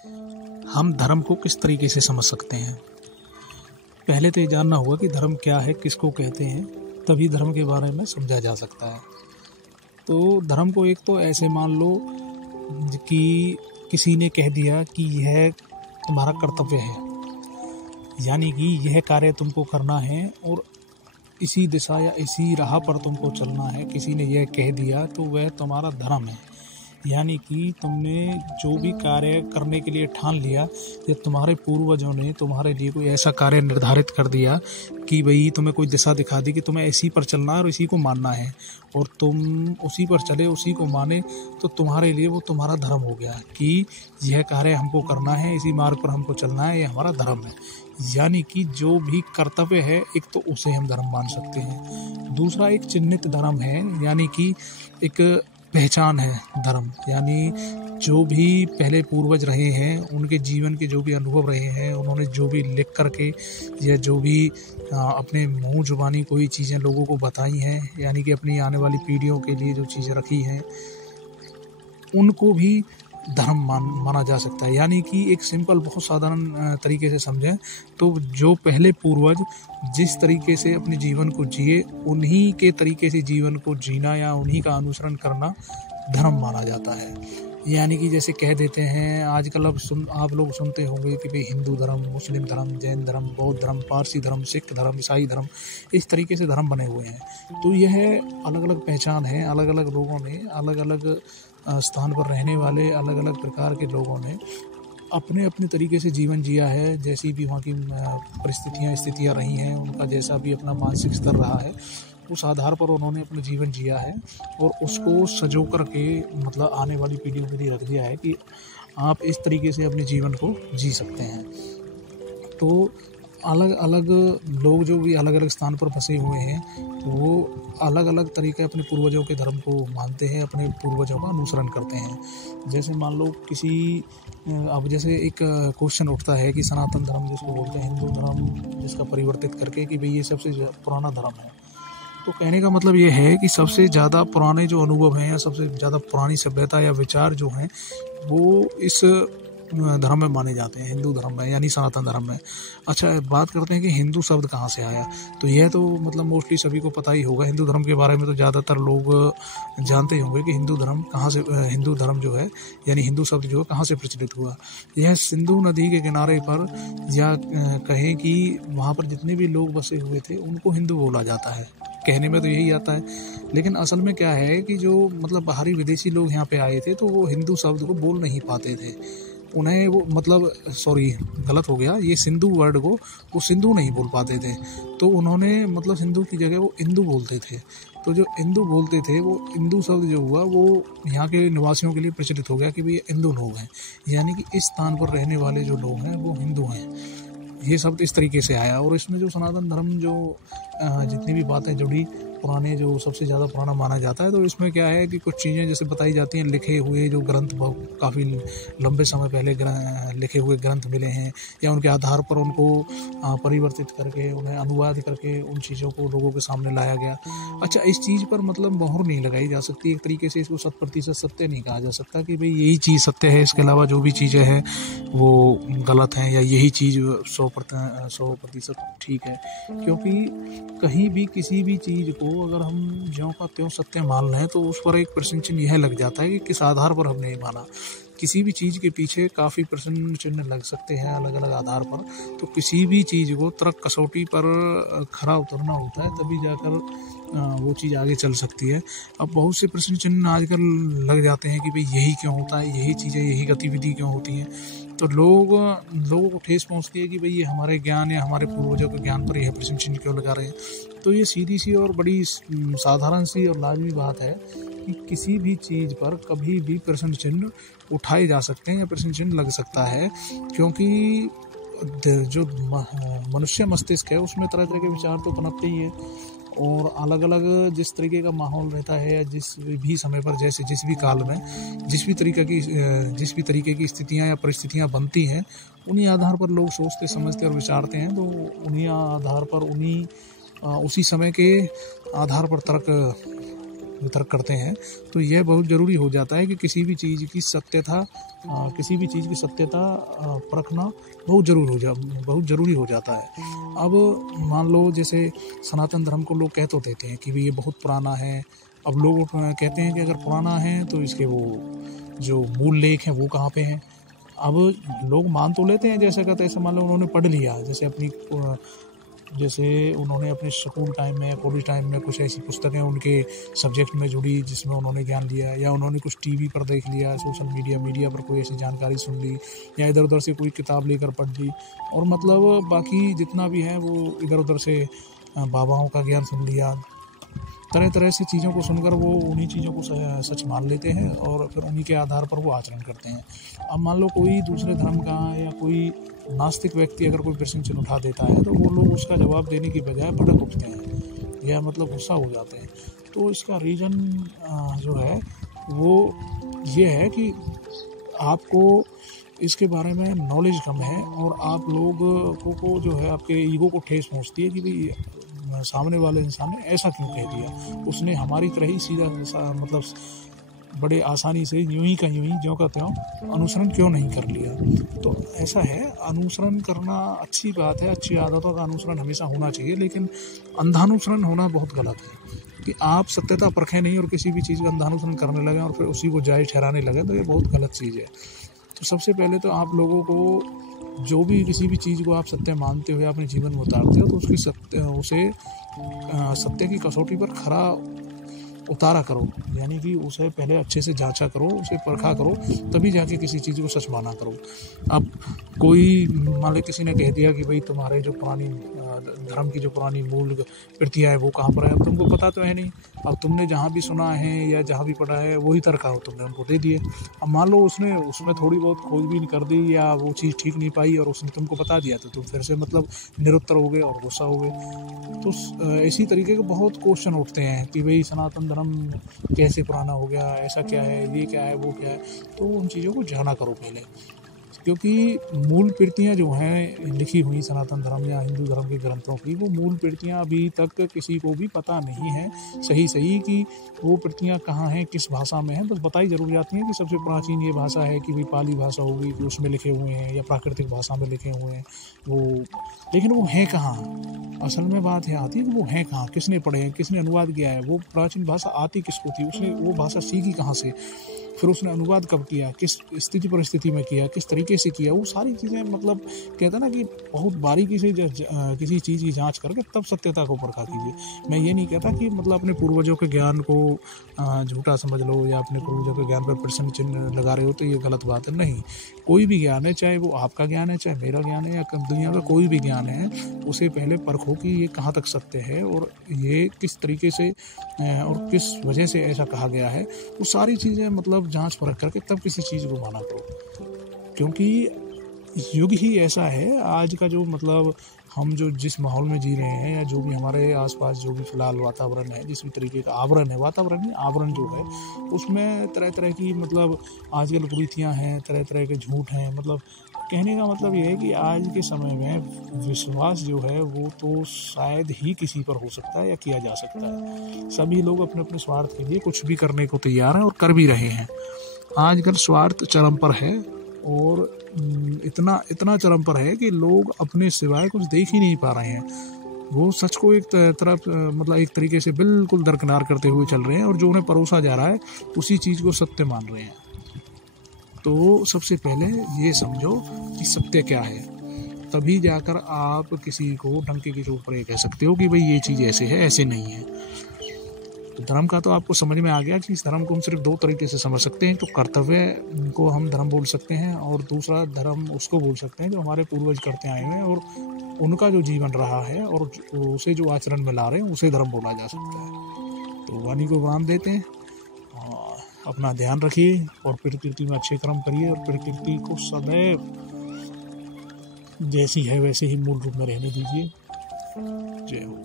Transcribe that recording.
हम धर्म को किस तरीके से समझ सकते हैं? पहले तो ये जानना होगा कि धर्म क्या है, किसको कहते हैं, तभी धर्म के बारे में समझा जा सकता है। तो धर्म को एक तो ऐसे मान लो कि किसी ने कह दिया कि यह तुम्हारा कर्तव्य है, यानी कि यह कार्य तुमको करना है और इसी दिशा या इसी राह पर तुमको चलना है। किसी ने यह कह दिया तो वह तुम्हारा धर्म है, यानी कि तुमने जो भी कार्य करने के लिए ठान लिया या तुम्हारे पूर्वजों ने तुम्हारे लिए कोई ऐसा कार्य निर्धारित कर दिया कि भाई तुम्हें कोई दिशा दिखा दी कि तुम्हें इसी पर चलना है और इसी को मानना है, और तुम उसी पर चले, उसी को माने, तो तुम्हारे लिए वो तुम्हारा धर्म हो गया कि यह कार्य हमको करना है, इसी मार्ग पर हमको चलना है, यह हमारा धर्म है। यानी कि जो भी कर्तव्य है एक तो उसे हम धर्म मान सकते हैं। दूसरा एक चिन्हित धर्म है, यानी कि एक पहचान है धर्म, यानी जो भी पहले पूर्वज रहे हैं उनके जीवन के जो भी अनुभव रहे हैं, उन्होंने जो भी लिख करके या जो भी अपने मुंह जुबानी कोई चीज़ें लोगों को बताई हैं, यानी कि अपनी आने वाली पीढ़ियों के लिए जो चीज़ें रखी हैं, उनको भी धर्म माना जा सकता है। यानी कि एक सिंपल बहुत साधारण तरीके से समझें तो जो पहले पूर्वज जिस तरीके से अपने जीवन को जिए, उन्हीं के तरीके से जीवन को जीना या उन्हीं का अनुसरण करना धर्म माना जाता है। यानी कि जैसे कह देते हैं आजकल, आप लोग सुनते होंगे कि भाई हिंदू धर्म, मुस्लिम धर्म, जैन धर्म, बौद्ध धर्म, पारसी धर्म, सिख धर्म, ईसाई धर्म, इस तरीके से धर्म बने हुए हैं। तो यह अलग अलग पहचान है, अलग अलग लोगों ने, अलग अलग स्थान पर रहने वाले अलग अलग प्रकार के लोगों ने अपने अपने तरीके से जीवन जिया है। जैसी भी वहाँ की परिस्थितियाँ स्थितियाँ रही हैं, उनका जैसा भी अपना मानसिक स्तर रहा है, उस आधार पर उन्होंने अपना जीवन जिया है और उसको संजो करके मतलब आने वाली पीढ़ियों के लिए रख दिया है कि आप इस तरीके से अपने जीवन को जी सकते हैं। तो अलग अलग लोग जो भी अलग अलग स्थान पर बसे हुए हैं वो अलग अलग तरीके अपने पूर्वजों के धर्म को मानते हैं, अपने पूर्वजों का अनुसरण करते हैं। जैसे मान लो किसी अब जैसे एक क्वेश्चन उठता है कि सनातन धर्म जिसको बोलते हैं, हिंदू धर्म जिसका परिवर्तित करके कि भाई ये सबसे पुराना धर्म है। तो कहने का मतलब ये है कि सबसे ज़्यादा पुराने जो अनुभव हैं या सबसे ज़्यादा पुरानी सभ्यता या विचार जो हैं वो इस धर्म में माने जाते हैं, हिंदू धर्म में यानी सनातन धर्म में। अच्छा, बात करते हैं कि हिंदू शब्द कहाँ से आया। तो यह तो मतलब मोस्टली सभी को पता ही होगा, हिंदू धर्म के बारे में तो ज़्यादातर लोग जानते ही होंगे कि हिंदू धर्म कहाँ से, हिंदू धर्म जो है यानी हिंदू शब्द जो है कहाँ से प्रचलित हुआ। यह सिंधु नदी के किनारे पर या कहें कि वहाँ पर जितने भी लोग बसे हुए थे उनको हिंदू बोला जाता है। कहने में तो यही आता है, लेकिन असल में क्या है कि जो मतलब बाहरी विदेशी लोग यहाँ पे आए थे तो वो हिंदू शब्द को बोल नहीं पाते थे। उन्हें वो मतलब गलत हो गया, ये सिंधु वर्ड को वो सिंधु नहीं बोल पाते थे, तो उन्होंने मतलब सिंधु की जगह वो इंदु बोलते थे। तो जो इंदु बोलते थे वो इंदु शब्द जो हुआ वो यहाँ के निवासियों के लिए प्रचलित हो गया कि भाई ये इंदु लोग हैं, यानी कि इस स्थान पर रहने वाले जो लोग हैं वो हिंदू हैं। ये शब्द इस तरीके से आया। और इसमें जो सनातन धर्म जो जितनी भी बातें जुड़ी पुराने, जो सबसे ज़्यादा पुराना माना जाता है, तो इसमें क्या है कि कुछ चीज़ें जैसे बताई जाती हैं, लिखे हुए जो ग्रंथ काफ़ी लंबे समय पहले लिखे हुए ग्रंथ मिले हैं या उनके आधार पर उनको परिवर्तित करके उन्हें अनुवाद करके उन चीज़ों को लोगों के सामने लाया गया। अच्छा, इस चीज़ पर मतलब मोहर नहीं लगाई जा सकती, एक तरीके से इसको 100% सत्य नहीं कहा जा सकता कि भाई यही चीज़ सत्य है, इसके अलावा जो भी चीज़ें हैं वो गलत हैं, या यही चीज़ 100% ठीक है। क्योंकि कहीं भी किसी भी चीज़ को अगर हम ज्यों का त्यों सत्य मान लें तो उस पर एक प्रश्न चिन्ह यह लग जाता है कि किस आधार पर हमने माना। किसी भी चीज़ के पीछे काफ़ी प्रश्न चिन्ह लग सकते हैं अलग अलग आधार पर। तो किसी भी चीज़ को तर्क कसौटी पर खरा उतरना होता है, तभी जाकर वो चीज़ आगे चल सकती है। अब बहुत से प्रश्न चिन्ह आजकल लग जाते हैं कि भाई यही क्यों होता है, यही चीज़ें, यही गतिविधि क्यों होती हैं। तो लोगों को ठेस पहुंचती है कि भाई ये हमारे ज्ञान या हमारे पूर्वजों के ज्ञान पर यह प्रश्न चिन्ह क्यों लगा रहे हैं। तो ये सीधी सी और बड़ी साधारण सी और लाजमी बात है कि किसी भी चीज़ पर कभी भी प्रश्न चिन्ह उठाए जा सकते हैं या प्रश्न चिन्ह लग सकता है, क्योंकि जो मनुष्य मस्तिष्क है उसमें तरह तरह के विचार तो पनपते ही है, और अलग अलग जिस तरीके का माहौल रहता है या जिस भी समय पर, जैसे जिस भी काल में जिस भी तरीके की स्थितियां या परिस्थितियां बनती हैं, उन्हीं आधार पर लोग सोचते समझते और विचारते हैं। तो उन्हीं आधार पर उसी समय के आधार पर तर्क वितर्क करते हैं, तो यह बहुत ज़रूरी हो जाता है कि किसी भी चीज़ की सत्यता परखना बहुत ज़रूरी हो जाता है। अब मान लो जैसे सनातन धर्म को लोग कह तो देते हैं कि भाई ये बहुत पुराना है। अब लोग कहते हैं कि अगर पुराना है तो इसके वो जो मूल लेख हैं वो कहाँ पे हैं। अब लोग मान तो लेते हैं जैसे कहते हैं, मान लो उन्होंने पढ़ लिया, जैसे उन्होंने अपने स्कूल टाइम में, कॉलेज टाइम में कुछ ऐसी पुस्तकें उनके सब्जेक्ट में जुड़ी जिसमें उन्होंने ज्ञान लिया, या उन्होंने कुछ टीवी पर देख लिया, सोशल मीडिया पर कोई ऐसी जानकारी सुन ली, या इधर उधर से कोई किताब लेकर पढ़ ली, और मतलब बाकी जितना भी है वो इधर उधर से बाबाओं का ज्ञान सुन लिया। तरह तरह से चीज़ों को सुनकर वो उन्हीं चीज़ों को सच मान लेते हैं और फिर उन्हीं के आधार पर वो आचरण करते हैं। अब मान लो कोई दूसरे धर्म का या कोई नास्तिक व्यक्ति अगर कोई प्रश्न चिन्ह उठा देता है तो वो लोग उसका जवाब देने की बजाय भड़क उठते हैं या मतलब गुस्सा हो जाते हैं। तो इसका रीज़न जो है वो ये है कि आपको इसके बारे में नॉलेज कम है और आप लोगों को जो है आपके ईगो को ठेस पहुँचती है कि भाई सामने वाले इंसान ने ऐसा क्यों कह दिया, उसने हमारी तरह ही सीधा मतलब बड़े आसानी से यूं ही ज्यों का त्यों अनुसरण क्यों नहीं कर लिया। तो ऐसा है, अनुसरण करना अच्छी बात है, अच्छी आदतों का अनुसरण हमेशा होना चाहिए, लेकिन अंधानुसरण होना बहुत गलत है कि आप सत्यता परखें नहीं और किसी भी चीज़ का अंधानुसरण करने लगे और फिर उसी को जायज़ ठहराने लगे, तो ये बहुत गलत चीज़ है। तो सबसे पहले तो आप लोगों को जो भी किसी भी चीज़ को आप सत्य मानते हो या अपने जीवन में उतारते हो तो उसकी सत्य की कसौटी पर खरा उतारा करो, यानी कि उसे पहले अच्छे से जांचा करो, उसे परखा करो, तभी जाके किसी चीज़ को सच माना करो। अब कोई मान लो किसी ने कह दिया कि भाई तुम्हारे जो पुरानी धर्म की जो पुरानी मूल कृतियाँ है वो कहाँ पर है, अब तुमको पता तो है नहीं। अब तुमने जहाँ भी सुना है या जहाँ भी पढ़ा है वही तर्क हो तुमने उनको दे दिए। अब मान लो उसने उसमें थोड़ी बहुत खोजबीन कर दी या वो चीज़ ठीक नहीं पाई और उसने तुमको बता दिया तो तुम फिर से मतलब निरुत्तर हो गए और गुस्सा हो गए। तो इसी तरीके के बहुत क्वेश्चन उठते हैं कि भाई सनातन धर्म कैसे पुराना हो गया, ऐसा क्या है, ये क्या है, वो क्या है। तो उन चीज़ों को जाना करो पहले, क्योंकि मूल प्रतियाँ जो हैं लिखी हुई सनातन धर्म या हिंदू धर्म के ग्रंथों की, वो मूल प्रतियाँ अभी तक किसी को भी पता नहीं है सही कि वो प्रतियाँ कहाँ हैं, किस भाषा में हैं। बस बताई जरूर जाती हैं कि सबसे प्राचीन ये भाषा है कि भाई पाली भाषा होगी कि उसमें लिखे हुए हैं या प्राकृतिक भाषा में लिखे हुए हैं वो, लेकिन वो हैं कहाँ। असल में बात है आती है कि वो हैं कहाँ, किसने पढ़े हैं, किसने अनुवाद किया है, वो प्राचीन भाषा आती किसको थी, उसने वो भाषा सीखी कहाँ से, फिर उसने अनुवाद कब किया, किस स्थिति परिस्थिति में किया, किस तरीके से किया, वो सारी चीज़ें मतलब कहते हैं ना कि बहुत बारीकी से किसी चीज़ की जांच करके तब सत्यता को परखा कीजिए। मैं ये नहीं कहता कि मतलब अपने पूर्वजों के ज्ञान को झूठा समझ लो या अपने पूर्वजों के ज्ञान पर प्रश्न चिन्ह लगा रहे हो तो ये गलत बात है। नहीं, कोई भी ज्ञान है, चाहे वो आपका ज्ञान है, चाहे मेरा ज्ञान है या दुनिया का कोई भी ज्ञान है, उसे पहले परखो कि ये कहाँ तक सत्य है और ये किस तरीके से और किस वजह से ऐसा कहा गया है। वो सारी चीज़ें मतलब जांच परख करके तब किसी चीज़ को माना करो, क्योंकि युग ही ऐसा है आज का, जो मतलब हम जो जिस माहौल में जी रहे हैं या जो भी हमारे आसपास जो भी फिलहाल वातावरण है, जिस भी तरीके का आवरण है, वातावरण नहीं आवरण जो है, उसमें तरह तरह की मतलब आजकल कुरीतियाँ हैं, तरह तरह के झूठ हैं। मतलब कहने का मतलब ये है कि आज के समय में विश्वास जो है वो तो शायद ही किसी पर हो सकता है या किया जा सकता है। सभी लोग अपने अपने स्वार्थ के लिए कुछ भी करने को तैयार हैं और कर भी रहे हैं। आजकल स्वार्थ चरम पर है और इतना चरम पर है कि लोग अपने सिवाय कुछ देख ही नहीं पा रहे हैं। वो सच को एक तरफ मतलब एक तरीके से बिल्कुल दरकिनार करते हुए चल रहे हैं और जो उन्हें परोसा जा रहा है उसी चीज़ को सत्य मान रहे हैं। तो सबसे पहले ये समझो कि सत्य क्या है, तभी जाकर आप किसी को डंके की चोट पर ये कह सकते हो कि भाई ये चीज़ ऐसे है, ऐसे नहीं है। तो धर्म का तो आपको समझ में आ गया कि इस धर्म को हम सिर्फ दो तरीके से समझ सकते हैं। तो कर्तव्य को हम धर्म बोल सकते हैं और दूसरा धर्म उसको बोल सकते हैं जो हमारे पूर्वज करते आए हुए हैं और उनका जो जीवन रहा है और उसे जो आचरण में ला रहे हैं उसे धर्म बोला जा सकता है। तो वाणी को विराम देते हैं, अपना ध्यान रखिए और प्रकृति में अच्छे कर्म करिए और प्रकृति को सदैव जैसी है वैसे ही मूल रूप में रहने दीजिए। जय हो।